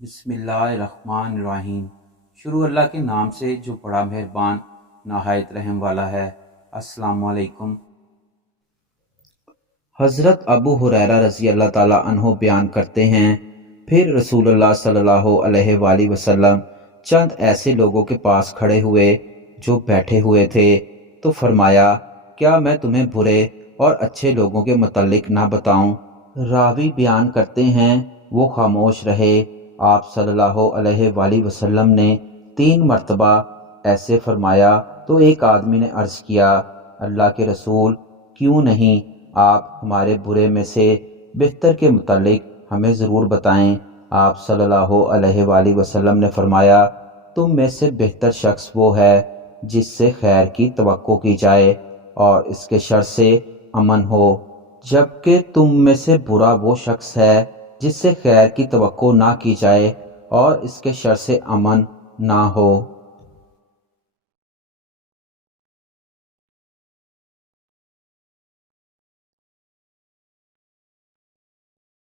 بسم اللہ الرحمن الرحیم۔ شروع اللہ کے نام سے جو بڑا مہربان نہایت رحم والا ہے۔ السلام علیکم۔ حضرت ابو ہریرہ رضی اللہ تعالیٰ عنہ بیان کرتے ہیں، پھر رسول اللہ صلی اللہ علیہ وآلہ وسلم چند ایسے لوگوں کے پاس کھڑے ہوئے جو بیٹھے ہوئے تھے تو فرمایا، کیا میں تمہیں برے اور اچھے لوگوں کے متعلق نہ بتاؤں؟ راوی بیان کرتے ہیں وہ خاموش رہے۔ آپ صلی اللہ علیہ وآلہ وسلم نے 3 مرتبہ ایسے فرمایا تو ایک آدمی نے عرض کیا، اللہ کے رسول، کیوں نہیں آپ ہمارے برے میں سے بہتر کے متعلق ہمیں ضرور بتائیں۔ آپ صلی اللہ علیہ وآلہ وسلم نے فرمایا، تم میں سے بہتر شخص وہ ہے جس سے خیر کی توقع کی جائے اور اس کے شر سے امن ہو، جبکہ تم میں سے برا وہ شخص ہے جس سے خیر کی توقع نہ کی جائے اور اس کے شر سے امن نہ ہو۔